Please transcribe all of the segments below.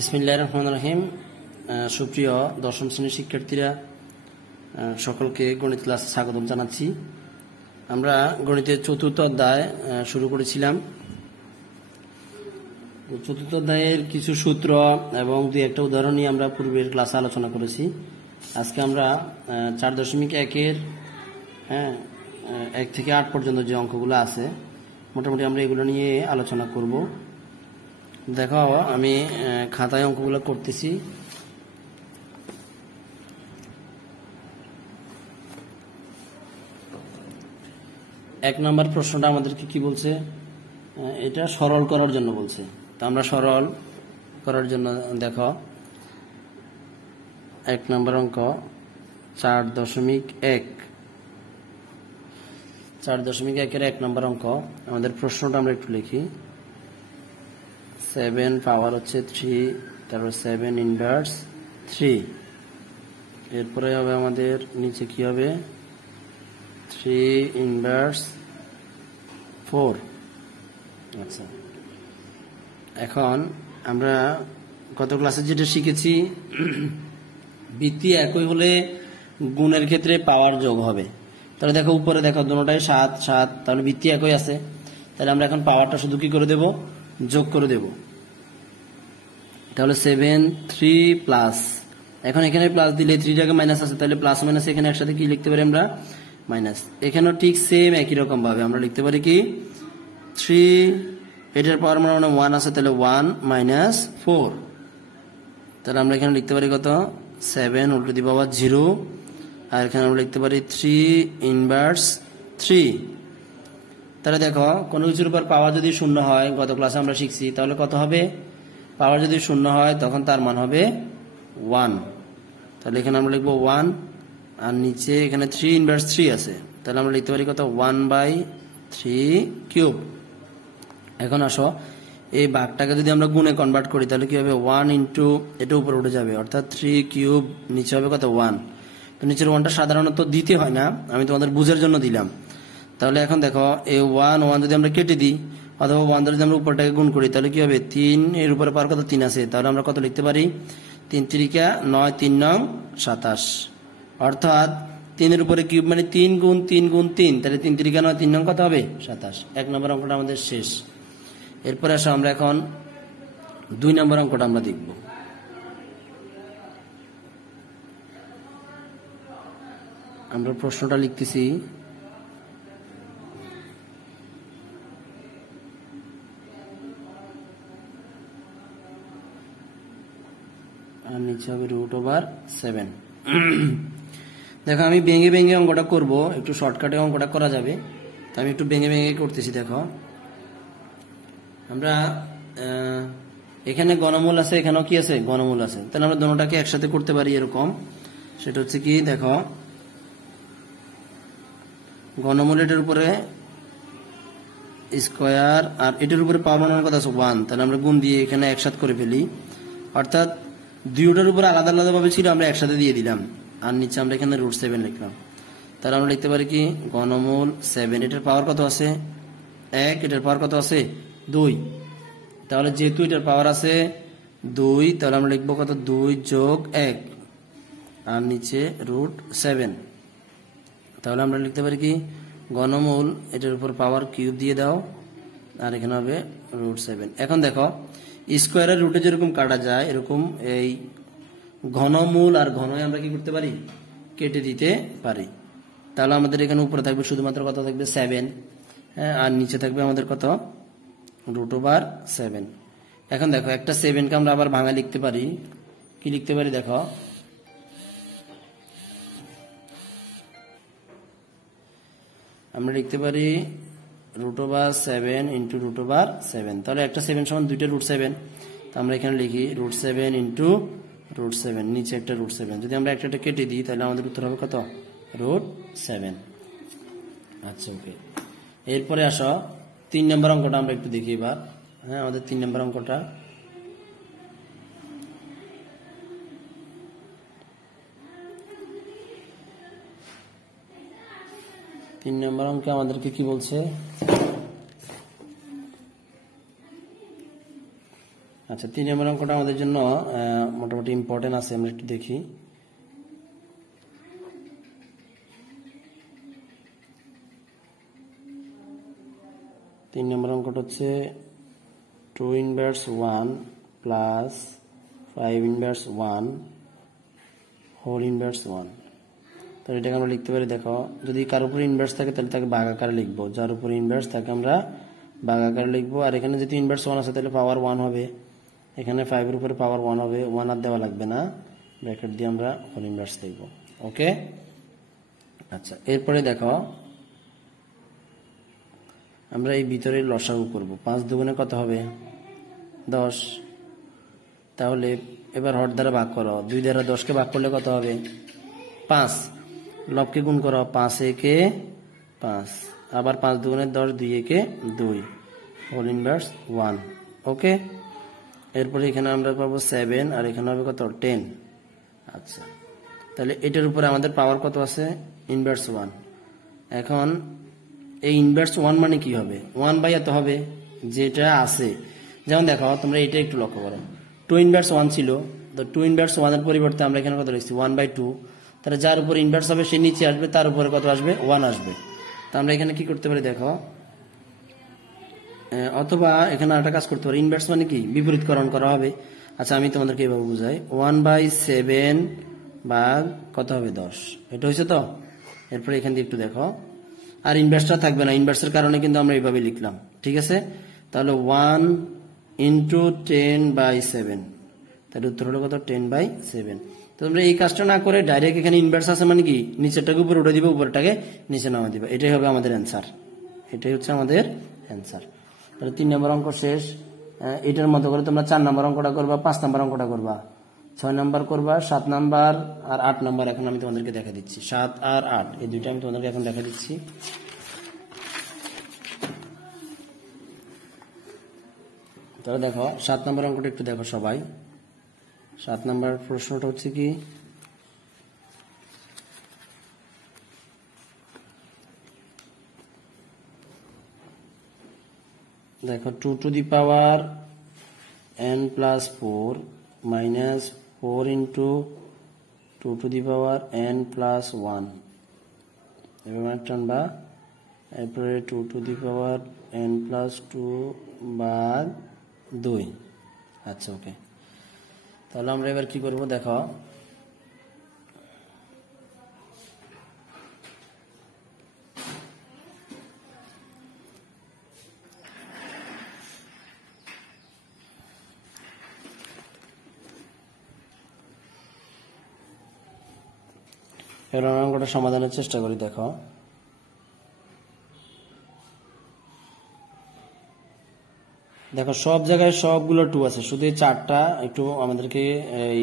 বিসমিল্লাহির রহমানির রহিম। সুপ্রিয় দশম শ্রেণীর শিক্ষার্থীরা, সকলকে গণিত ক্লাসে স্বাগতম জানাচ্ছি। আমরা গণিতের চতুর্থ অধ্যায় শুরু করেছিলাম। চতুর্থ অধ্যায়ের কিছু সূত্র এবং দুই একটা উদাহরণ নিয়ে আমরা পূর্বের ক্লাসে আলোচনা করেছি। আজকে আমরা 4.1-এর 1 থেকে 8 পর্যন্ত যে অঙ্কগুলো আছে মোটামুটি আমরা এগুলো নিয়ে আলোচনা করব। দেখো, আমি খাতায় অঙ্কগুলো করতেছি। এক নম্বর প্রশ্নটা আমাদেরকে কি বলছে, এটা সরল করার জন্য বলছে। তো আমরা সরল করার জন্য দেখো, 1 নম্বর অঙ্ক 4.1-এর 1 নম্বর অঙ্ক। আমাদের প্রশ্নটা আমরা একটু লিখি। 7 পাওয়ার হচ্ছে 3, তারপর 7 ইনভার্স 3, এরপরে হবে আমাদের নিচে কি হবে 3 ইনভার্স 4। আচ্ছা, এখন আমরা গত ক্লাসে যেটা শিখেছি, বৃত্তি একই হলে গুণের ক্ষেত্রে পাওয়ার যোগ হবে। তাহলে দেখো উপরে দেখো দুটোটাই 7 7, তাহলে বৃত্তি একই আছে। তাহলে আমরা এখন পাওয়ারটা শুধু কি করে দেব, যোগ করে দেব। তাহলে 7 3 প্লাস, এখন এখানে প্লাস দিলে 3টাকে মাইনাস আছে, তাহলে প্লাস মাইনাস এখানে একসাথে কি লিখতে পারি আমরা, মাইনাস। এখানেও ঠিক সেম একই রকম ভাবে আমরা লিখতে পারি কি 3, এটার পাওয়ার মানে 1 আছে, তাহলে 1 মাইনাস 4। তাহলে আমরা এখানে লিখতে পারি কত 7 উল্টো দি পাওয়ার 0, আর এখানে আমরা লিখতে পারি 3 ইনভার্স 3। তাহলে দেখো কোনো কিছুর উপর পাওয়ার যদি শূন্য হয়, গত ক্লাসে আমরা শিখছি, তাহলে কত হবে, পাওয়ার যদি শূন্য হয় তখন তার মান হবে 1। তাহলে এখানে আমরা লিখবো 1, আর নিচে এখানে 3 ইনভার্স 3 আছে, তাহলে আমরা লিখতে পারি কত 1/3 কিউব। এখন আসো এই ভাগটাকে যদি আমরা গুণে কনভার্ট করি, তাহলে কি হবে 1 ইন্টু এটা উপরে উঠে যাবে, অর্থাৎ 3 কিউব, নিচে হবে কত 1। তো নিচের 1টা সাধারণত দিতে হয় না, আমি তোমাদের বুঝার জন্য দিলাম। তাহলে এখন দেখো এই 1 যদি আমরা কেটে দিই, অথবা 1 যদি আমরা উপরটাকে গুণ করি, তাহলে কি হবে 3, এর উপরে পাওয়ার কত 3 আছে, তাহলে আমরা কত লিখতে পারি 3 3 9, 3 9 27, অর্থাৎ 3 এর উপরে কিউব মানে 3 গুণ 3 গুণ 3, তাহলে 3 3 9, 3 9 কত হবে 27। 1 নম্বর অঙ্কটা আমাদের শেষ। এরপরে আসো আমরা এখন 2 নম্বর অঙ্কটা আমরা দেখব। আমরা প্রশ্নটা লিখতেছি, আর নিচে হবে √7। দেখো আমি ভেঙে ভেঙে অঙ্কটা করব, একটু শর্টকাটে অঙ্কটা করা যাবে, তো আমি একটু ভেঙে ভেঙে করতেছি। দেখো আমরা এখানে ঘনমূল আছে, এখানেও কি আছে ঘনমূল আছে, তাহলে আমরা দুটোটাকে একসাথে করতে পারি এরকম। সেটা হচ্ছে কি, দেখো ঘনমূল এটার উপরে স্কোয়ার, আর এটার উপরে পাওয়ার মান কত আছে 1, তাহলে আমরা গুণ দিয়ে এখানে একসাথে করে ফেলি, অর্থাৎ দুইটার উপরে আলাদা আলাদা ভাবে ছিল, আমরা একসাথে দিয়ে দিলাম, আর নিচে আমরা এখানে √7 লিখলাম। তাহলে আমরা লিখতে পারি কি ঘনমূল 7, এটার পাওয়ার কত আছে 1, এটার পাওয়ার কত আছে 2। তাহলে যেহেতু এটার পাওয়ার আছে 2, তাহলে আমরা লিখবো কত 2 যোগ 1, আর নিচে √7। তাহলে আমরা লিখতে পারি কি ঘনমূল, এটার উপর পাওয়ার কিউব দিয়ে দাও, আর এখানে হবে √7। এখন দেখো স্কোয়ারের রুটে যেরকম কাটা যায়, এরকম এই ঘনমূল আর ঘনয় আমরা কি করতে পারি, কেটে দিতে পারি। তাহলে আমাদের এখানে উপরে থাকবে শুধুমাত্র কত থাকবে 7, আর নিচে থাকবে আমাদের কত √7। এখন দেখো একটা 7কে আমরা আবার ভাঙা লিখতে পারি, কি লিখতে পারি দেখো, আমরা লিখতে পারি √7 ইন্টু √7। তাহলে একটা 7 সমান 2টা √7, তো আমরা এখানে লিখি √7 ইন্টু √7, নিচে একটা √7। যদি আমরা একটা কেটে দিই, তাহলে আমাদের উত্তর হবে কত √7। আচ্ছা, ওকে। এরপরে আসো 3 নম্বর অঙ্কটা আমরা একটু দেখি এবার। আমাদের 3 নম্বর অঙ্কটা, তিন নম্বর অঙ্কে আমাদেরকে কি বলছে, আচ্ছা 3 নম্বর অঙ্কটা আমাদের জন্য মোটামুটি ইম্পর্টেন্ট আছে, আমরা একটু দেখি। তিন নম্বর অঙ্কটা হচ্ছে 2 inverse 1 plus 5 inverse 1 whole inverse 1। তো এটাকে আমরা লিখতে পারি, দেখো যদি কার উপর ইনভার্স থাকে তাহলে তাকে ভাগ আকারে লিখবো, যার উপর ইনভার্স তাকে আমরা ভাগ আকারে লিখবো। আর এখানে যদি ইনভার্স 1 আছে তাহলে পাওয়ার 1 হবে, এখানে 5 এর উপরে পাওয়ার 1 হবে, 1 আর দেওয়া লাগবে না, ব্র্যাকেট দিয়ে আমরা হোল ইনভার্স লিখবো। ওকে, আচ্ছা এরপরে দেখো আমরা এই ভিতরে লসাগু করব। 5 দুগুণে কত হবে? 10। তাহলে এবার হর দ্বারা ভাগ করো, 2 দ্বারা 10কে ভাগ করলে কত হবে? 5। লবকে গুণ করো, 5 একে 5, আবার 5 দুগুণে 10, 2 একে 2, হোল ইনভার্স 1। ওকে, এরপরে এখানে আমরা পাবো 7 আর এখানে হবে কত? 10। আচ্ছা, তাহলে এটার উপরে আমাদের পাওয়ার কত আছে? ইনভার্স 1। এখন এই ইনভার্স 1 মানে কি হবে? 1 বাই এত হবে যেটা আছে। যেমন দেখো তোমরা এটা একটু লক্ষ্য করো, 2 ইনভার্স 1 ছিল, তো 2 ইনভার্স 1 এর পরিবর্তে আমরা এখানে কত লিখছি? 1/2। তাহলে যার উপর ইনভার্স হবে সে নিচে আসবে, তার উপরে কত আসবে? 1 আসবে। তো আমরা এখানে কি করতে পারি দেখো, অথবা এখানে একটা কাজ করতে পারি, ইনভার্স মানে কি? বিপরীতকরণ করা হবে। আচ্ছা আমি তোমাদেরকে এভাবে বুঝাই, 1/7 ভাগ কত হবে? 10। এটা হয়েছে তো? এরপরে এখান দিয়ে একটু দেখো, আর ইনভার্সটা থাকবে না, ইনভার্সের কারণে কিন্তু আমরা এইভাবে লিখলাম, ঠিক আছে? তাহলে 1 × 10/7, তাহলে উত্তর হলো কত? 10/7। তো তোমরা এই কাজটা না করে ডাইরেক্ট এখানে ইনভার্স আছে মানে কি, নিচেরটাকে উপরে উঠে দিবে, উপরটাকে নিচে নামা দিবে, এটাই হবে আমাদের অ্যান্সার। এটাই হচ্ছে আমাদের অ্যান্সার। তাহলে 3 নম্বর অঙ্ক শেষ। এটার মতো করে তোমরা 4 নম্বর অঙ্কটা করবা, 5 নম্বর অঙ্কটা করবা, 6 নম্বর করবা, 7 নম্বর আর 8 নম্বর এখন আমি তোমাদেরকে দেখা দিচ্ছি। 7 আর 8 এই দুইটা আমি তোমাদেরকে এখন দেখা দিচ্ছি। তাহলে দেখো 7 নম্বর অঙ্কটা একটু দেখো সবাই। 7 নম্বর প্রশ্নটা হচ্ছে কি, দেখো 2 to the power n plus 4 minus 4 into 2 to the power n plus 1, এবার টানবা, এরপরে 2 to the power n plus 2 ভাগ 2। আচ্ছা ওকে, তাহলে আমরা এবার কি করব দেখো, এবার আমরা অঙ্কটা সমাধানের চেষ্টা করি। দেখো দেখো সব জায়গায় সবগুলো 2 আছে, শুধু এই 4টা একটু আমাদেরকে এই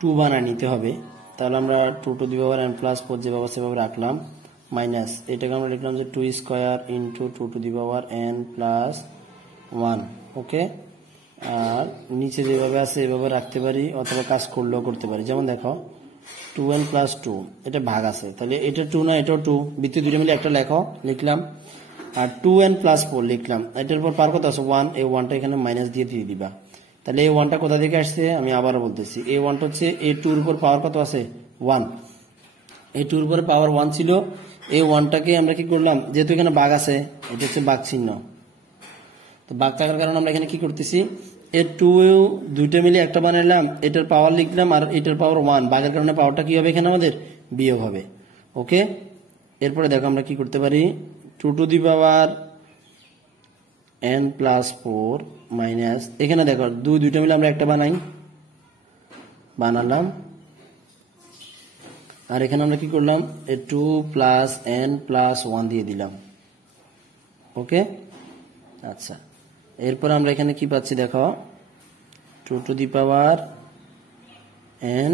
2 বানায় নিতে হবে। তাহলে আমরা 2 to the power n plus 4 যেভাবে সেভাবে রাখলাম, মাইনাস এটাকে আমরা লিখলাম যে 2 square into 2 to the power n plus 1। ওকে, আর নিচে যেভাবে আছে এভাবে রাখতে পারি, অথবা কাজ করলেও করতে পারি। যেমন দেখো 2n প্লাস 2, এটা ভাগ আছে, তাহলে এটা 2 না এটাও 2, বৃত্তি দুটো মিলে একটা লেখো, লিখলাম। আর 2n প্লাস 4 লিখলাম, এটার উপর পার কত আছে? 1, এই 1টা এখানে মাইনাস দিয়ে দিবা। তাহলে এই 1টা কোথা থেকে আসছে? আমি আবারও বলতেছি, এই 1টা হচ্ছে এই 2 এর উপর পাওয়ার কত আছে? 1। এই 2 এর উপরে পাওয়ার 1 ছিল, এই 1টাকে আমরা কি করলাম, যেহেতু এখানে ভাগ আছে, এটা হচ্ছে ভাগ চিহ্ন, তো ভাগ থাকার কারণে আমরা এখানে কি করতেছি, এই 2 দুইটা মিলে একটা বানাইলাম, এটার পাওয়ার লিখলাম, আর এটার পাওয়ার 1, ভাগের কারণে পাওয়ারটা কি হবে এখানে আমাদের? বিয়োগ হবে। ওকে, এরপরে দেখো আমরা কি করতে পারি, 2 to the power n plus 4 minus, এখানে দেখো দুইটা মিলে আমরা একটা বানালাম, আর এখানে আমরা কি করলাম, 2 প্লাস n প্লাস 1 দিয়ে দিলাম। ওকে, আচ্ছা এরপর আমরা এখানে কি পাচ্ছি দেখো, 2 to the power n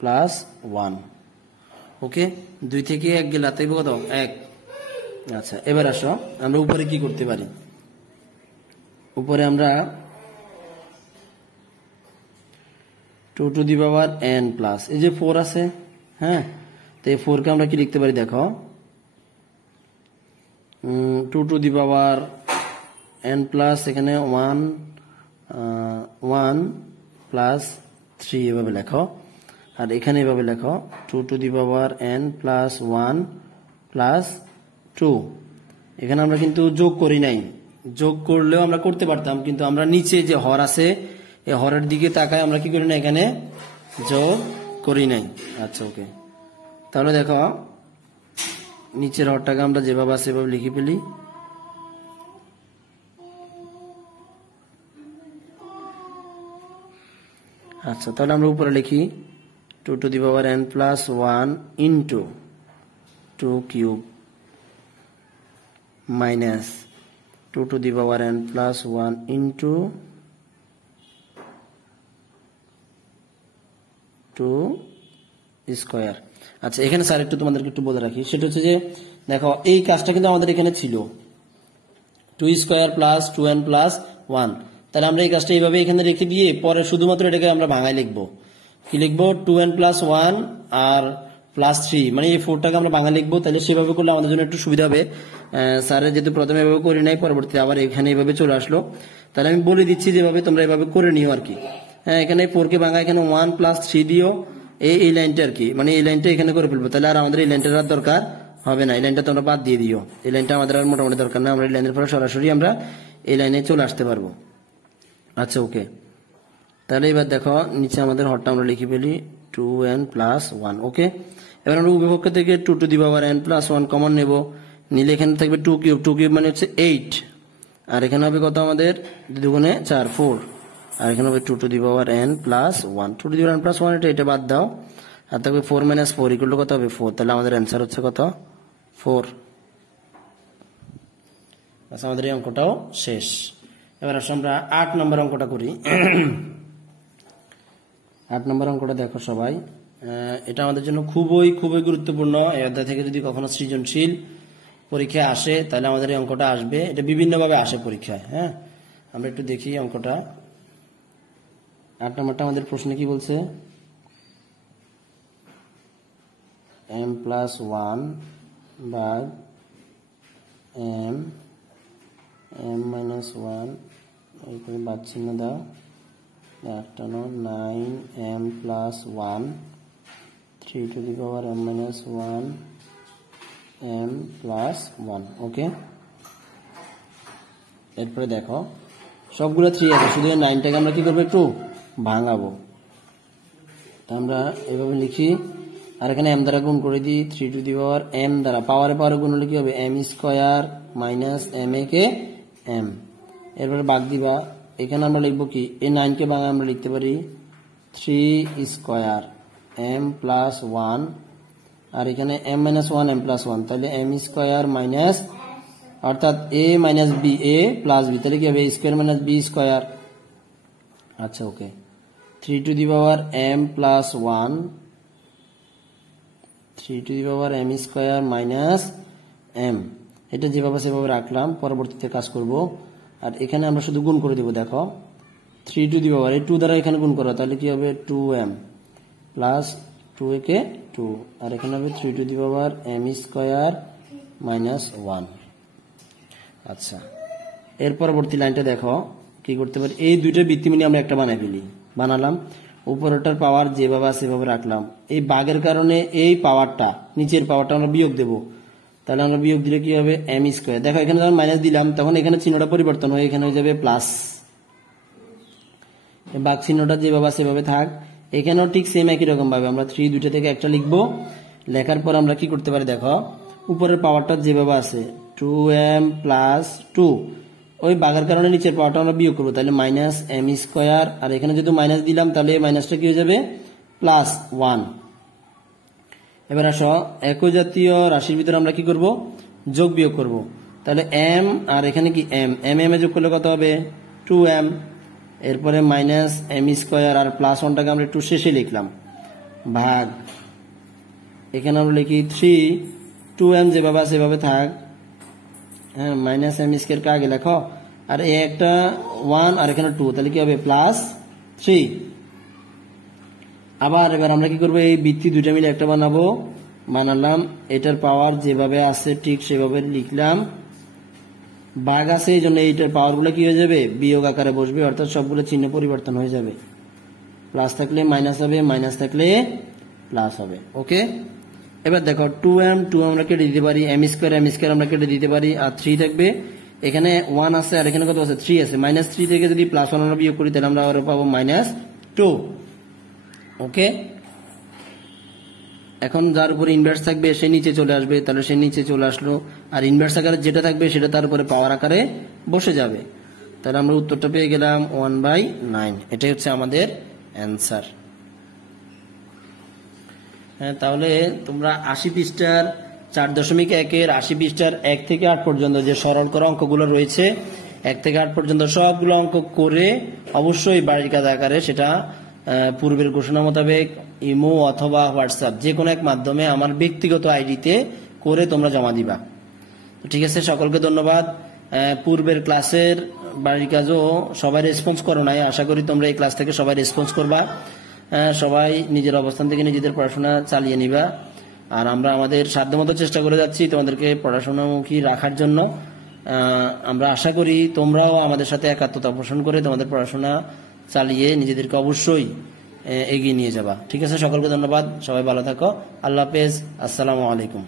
plus 1। ওকে, 2 থেকে 1 গেলে তাই কত? 1। আচ্ছা এবার আসো আমরা উপরে কি করতে পারি, উপরে আমরা 2 to the power n plus, এই যে 4 আছে, হ্যাঁ, তো এই 4 কে আমরা কি লিখতে পারি দেখো, 2 to the power n plus এখানে 1 1 প্লাস 3 এভাবে লেখো, আর এখানে এভাবে লেখো 2 to the power n plus 1 plus 2। এখানে আমরা কিন্তু যোগ করি নাই, যোগ করলেও আমরা করতে পারতাম, কিন্তু আমরা নিচে যে হর আছে এই হরের দিকে তাকায় আমরা কি করি না, এখানে যোগ করি নাই। আচ্ছা ওকে, তাহলে দেখো নিচের হরটাকে আমরা যেভাবে আছে সেভাবে লিখে ফেলি। আচ্ছা তাহলে আমরা উপরে লিখি 2 to the power n plus 1 into 2 cube minus 2 to the power n plus 1 into 2 square. আচ্ছা এখানে স্যার একটু তোমাদেরকে একটু বলে রাখি, সেটা হচ্ছে যে দেখো এই কাজটা কিন্তু আমাদের এখানে ছিল 2 স্কোয়ার প্লাস 2n প্লাস 1, তাহলে আমরা এই কাজটা এইভাবে এখানে রেখে দিয়ে পরে শুধুমাত্র এটাকে আমরা ভাঙায় লিখবো। কি লিখবো, 2n প্লাস 1 আর প্লাস 3, মানে এই 4টাকে আমরা ভাঙা লিখবো। তাহলে সেভাবে করলে আমাদের জন্য একটু সুবিধা হবে। স্যারের যেহেতু প্রথমে এভাবে করে নাই, পরবর্তীতে আবার এখানে এইভাবে চলে আসলো, তাহলে আমি বলে দিচ্ছি যেভাবে তোমরা এভাবে করে নিও আর কি। হ্যাঁ এখানে 4 কে ভাঙা, এখানে 1 প্লাস 3 দিও, এই লাইনটা আর কি, মানে এই লাইনটা এখানে করে ফেলবো। তাহলে আর আমাদের এই লাইনটার আর দরকার হবে না, এই লাইনটা তোমরা বাদ দিয়ে দিও, এই লাইনটা আমাদের আর মোটামুটি দরকার না, আমরা এই লাইনের পরে সরাসরি আমরা এই লাইনে চলে আসতে পারবো। আচ্ছা ওকে, তাহলে এবার দেখো নিচে আমাদের হরটা আমরা লিখে ফেলি 2n প্লাস 1। ওকে, এবার আমরা উভয় পক্ষ থেকে 2 to the power n plus 1 common নেব, নিলে এখানে থাকবে 2 কিউব, 2 কিউব মানে হচ্ছে 8, আর এখানে হবে কত আমাদের 2 গুণে 4 4, আর এখানে হবে 2 to the power n plus 1, 2 to the power n plus 1, এটা বাদ দাও, আর থাকবে 4 মাইনাস 4 ইকুয়াল টু কত হবে 4, তাহলে আমাদের অ্যান্সার হচ্ছে কত 4। আচ্ছা আমাদের এই অঙ্কটাও শেষ। এবার আসলে আমরা 8 নম্বর অঙ্কটা করি। 8 নম্বর অঙ্কটা দেখো সবাই, এটা আমাদের জন্য খুবই খুবই গুরুত্বপূর্ণ। এই অধ্যায় থেকে যদি কখনো সৃজনশীল পরীক্ষায় আসে তাহলে আমাদের এই অঙ্কটা আসবে, এটা বিভিন্নভাবে আসে পরীক্ষায়। হ্যাঁ আমরা একটু দেখি অঙ্কটা। 8 নম্বরটা আমাদের প্রশ্নে কি বলছে, m প্লাস 1 ভাগ m মাইনাস 1, এরপরে বাদ চিহ্ন দাও, একটা 9m plus 1 3 to the power m minus 1 m plus 1। ওকে, এরপরে দেখো সবগুলো 3 আছে, শুধু 9টাকে আমরা কি করবো একটু ভাঙাবো। আমরা এভাবে লিখি, আর এখানে m দ্বারা গুণ করে দিই, 3 টু দি পাওয়ার m দ্বারা পাওয়ারে পাওয়ারে গুণ হলে কি হবে m square minus m a K m, এরপরে ভাগ দিবা। এখানে আমরা লিখবো কি, এই 9 কে ভাঙা আমরা লিখতে পারি 3 স্কোয়ার m প্লাস 1, আর এখানে m মাইনাস 1 m প্লাস 1, তাহলে m স্কোয়ার মাইনাস, অর্থাৎ a minus b a plus b, তাহলে কি হবে স্কোয়ার মাইনাস b স্কোয়ার। আচ্ছা ওকে, 3 to the power m plus 1, 3 to the power m square minus m, এটা যেভাবে সেভাবে রাখলাম, পরবর্তীতে কাজ করব। আর এখানে আমরা শুধু গুণ করে দেব, দেখো 3 টু দি পাওয়ার এই 2 দ্বারা এখানে গুণ করো, তাহলে কি হবে 2m প্লাস 2 কে 2, আর এখানে হবে 3 to the power m square minus 1। আচ্ছা এর পরবর্তী লাইনটা দেখো কি করতে পারি, এই দুইটা বৃত্তি মিলে আমরা একটা বানাই ফেলি, বানালাম, উপরটার পাওয়ার যেভাবে আছে সেভাবে রাখলাম। এই ভাগের কারণে এই পাওয়ারটা, নিচের পাওয়ারটা আমরা বিয়োগ দেব, তাহলে আমরা বিয়োগ দিলে কি হবে m স্কোয়ার। দেখো এখানে যখন মাইনাস দিলাম তখন এখানে চিহ্নটা পরিবর্তন হয়ে এখানে হয়ে যাবে প্লাস, ভাগ চিহ্নটা যেভাবে সেভাবে থাক। এখানেও ঠিক সেম একই রকম ভাবে আমরা 3 দুইটা থেকে একটা লিখবো, লেখার পর আমরা কি করতে পারি, দেখো উপরের পাওয়ারটা যেভাবে আছে 2m প্লাস 2, ওই ভাগের কারণে নিচের পাওয়ারটা আমরা বিয়োগ করবো, তাহলে মাইনাস m স্কোয়ার, আর এখানে যেহেতু মাইনাস দিলাম তাহলে মাইনাসটা কি হয়ে যাবে প্লাস 1। এবার আসো একই জাতীয় রাশির ভিতরে আমরা কি করব, যোগ বিয়োগ করব, তাহলে m আর এখানে কি m এ যোগ করলে কত হবে 2m, এরপরে মাইনাস m স্কোয়ার আর প্লাস 1টাকে আমরা একটু শেষে লিখলাম, ভাগ এখানে আমরা লিখি 3, 2m যেভাবে আছে সেভাবে থাক, হ্যাঁ মাইনাস m স্কোয়ার কে আগে লেখো, আর এই একটা 1 আর এখানে 2, তাহলে কি হবে প্লাস 3। আবার এবার আমরা কি করবো, এই বৃত্তি দুইটা মিলে একটা বানাবো, বানালাম, এটার পাওয়ার যেভাবে আছে ঠিক সেভাবে লিখলাম, ভাগ আছে, এই জন্য এইটার পাওয়ার গুলো কি হয়ে যাবে, বিয়োগ আকারে বসবে, অর্থাৎ সবগুলো চিহ্ন পরিবর্তন হয়ে যাবে। প্লাস থাকলে মাইনাস হবে, মাইনাস থাকলে প্লাস হবে। ওকে, এবার দেখো 2m আমরা কেটে দিতে পারি, m স্কয়ার আমরা কেটে দিতে পারি, আর 3 থাকবে। এখানে 1 আছে আর এখানে কত আছে, 3 আছে। -3 থেকে যদি +1 আমরা বিয়োগ করি তাহলে আমরা আরো পাবো -2। ওকে, এখন যার উপরে ইনভার্স থাকবে সে নিচে চলে আসবে, তাহলে সে নিচে চলে আসলো, আর ইনভার্স আকারে যেটা থাকবে সেটা তার উপরে পাওয়ার আকারে বসে যাবে। তাহলে আমরা উত্তরটা পেয়ে গেলাম 1/9। এটাই হচ্ছে আমাদের অ্যান্সার। হ্যাঁ, তাহলে তোমরা 80 পৃষ্ঠার 4.1 80 পৃষ্ঠার 1 থেকে 8 পর্যন্ত যে সরল করা অঙ্কগুলো রয়েছে 1 থেকে 8 পর্যন্ত সবগুলো অঙ্ক করে অবশ্যই বাড়ির কাজ আকারে সেটা পূর্বের ঘোষণা মোতাবেক ইমো অথবা হোয়াটসঅ্যাপ যে কোনো এক মাধ্যমে আমার ব্যক্তিগত আইডিতে করে তোমরা জমা দিবা। ঠিক আছে, সকলকে ধন্যবাদ। পূর্বের ক্লাসের বাড়ির কাজও সবাই রেসপন্স করো নাই, আশা করি তোমরা এই ক্লাস থেকে সবাই রেসপন্স করবা। সবাই নিজের অবস্থান থেকে নিজেদের পড়াশোনা চালিয়ে নিবা। আর আমরা আমাদের সাধ্যমতো চেষ্টা করে যাচ্ছি তোমাদেরকে পড়াশোনামুখী রাখার জন্য। আমরা আশা করি তোমরাও আমাদের সাথে একাত্মতা পোষণ করে তোমাদের পড়াশোনা চালিয়ে নিজেদেরকে অবশ্যই এগিয়ে নিয়ে যাবা। ঠিক আছে, সকলকে ধন্যবাদ, সবাই ভালো থাকো, আল্লাহ হাফেজ, আসসালামু আলাইকুম।